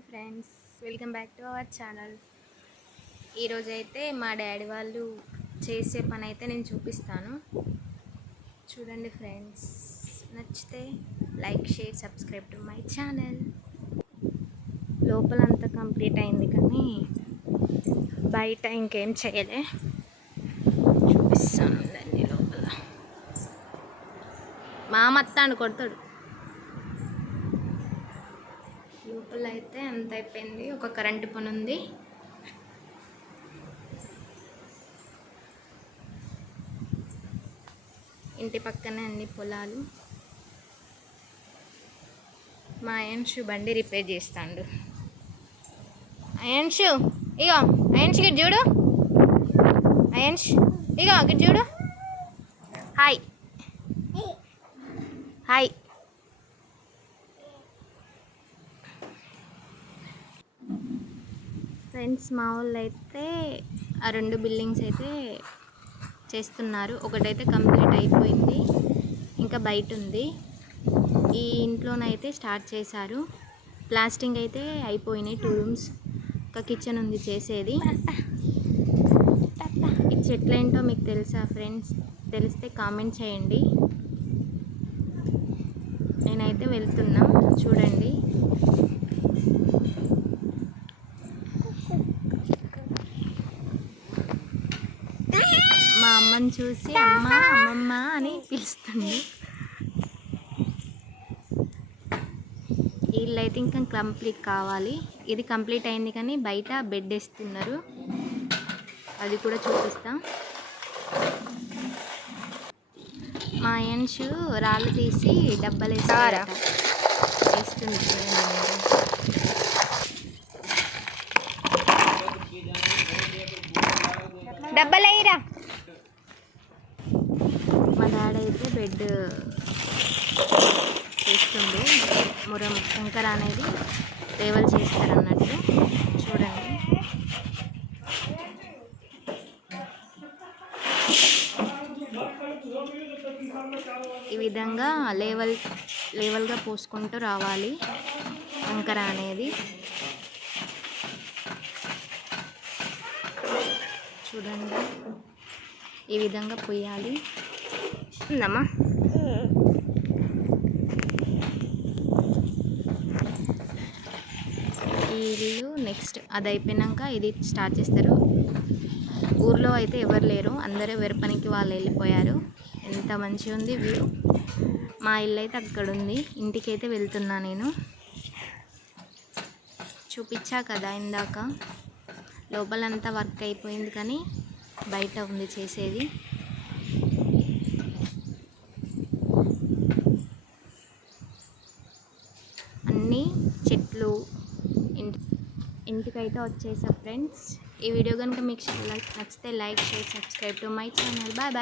Hi friends welcome back to our channel. ఈరోజైతే మా daddy వాళ్ళు చేసే పని అయితే నేను చూపిస్తాను. చూడండి ఫ్రెండ్స్ నచ్చితే like share subscribe to my channel. లోపలంతా కంప్లీట్ అయింది కానీ బయట ఇంకేం చేయలే. చూపిస్తాను దాన్ని లోపల. మా మత్తాను కొడతాడు. లోపల అయితే ఎంత అయిపోయింది. ఒక కరెంటు పని ఉంది. ఇంటి పక్కనే అన్ని పొలాలు. మా అయన్షు బండి రిపేర్ చేస్తాడు. అయన్షు ఇగో అయన్ష్ గిట్ చూడు. అయన్ష్ ఇగో గిట్ చూడు. హాయ్. హాయ్. ఫ్రెండ్స్ మా వాళ్ళు అయితే ఆ రెండు బిల్డింగ్స్ అయితే చేస్తున్నారు. ఒకటైతే కంప్లీట్ అయిపోయింది. ఇంకా బయట ఉంది. ఈ ఇంట్లోనైతే స్టార్ట్ చేశారు. ప్లాస్టింగ్ అయితే అయిపోయినాయి. టూ రూమ్స్ ఒక కిచెన్ ఉంది చేసేది. ఈ చెట్లు ఏంటో మీకు తెలుసా ఫ్రెండ్స్? తెలిస్తే కామెంట్ చేయండి. నేనైతే వెళ్తున్నా. చూడండి మా అమ్మని చూసి అమ్మ అమ్మమ్మ అని పిలుస్తుంది. వీళ్ళైతే ఇంకా కంప్లీట్ కావాలి. ఇది కంప్లీట్ అయింది కానీ బయట బెడ్ వేస్తున్నారు. అది కూడా చూపిస్తా. మా అయన్షు రాళ్ళు తీసి డబ్బాలు వేస్తారా వేస్తుంది. డబ్బలేయిరా అయితే బెడ్ చేస్తుంది మురం కంకర అనేది లేవల్ చేస్తారు అన్నట్టు. చూడండి. ఈ విధంగా లేవల్ లేవల్గా పోసుకుంటూ రావాలి కంకర అనేది. చూడండి. ఈ విధంగా పొయ్యాలి వస్తుందమ్మా ఇల్లు నెక్స్ట్ అది అయిపోయినాక ఇది స్టార్ట్ చేస్తారు. ఊర్లో అయితే ఎవరు లేరు. అందరూ వేరే పనికి వాళ్ళు వెళ్ళిపోయారు. ఎంత మంచిగా ఉంది వ్యూ మా ఇల్లు అయితే అక్కడ ఉంది. ఇంటికైతే వెళ్తున్నా నేను. చూపించా కదా ఇందాక. లోపలంతా వర్క్ అయిపోయింది కానీ బయట ఉంది చేసేది అన్నీ చెట్లు ఇంటి ఇంటికైతే వచ్చేసా ఫ్రెండ్స్. ఈ వీడియో కనుక మీకు నచ్చితే like share subscribe to my channel. Bye bye.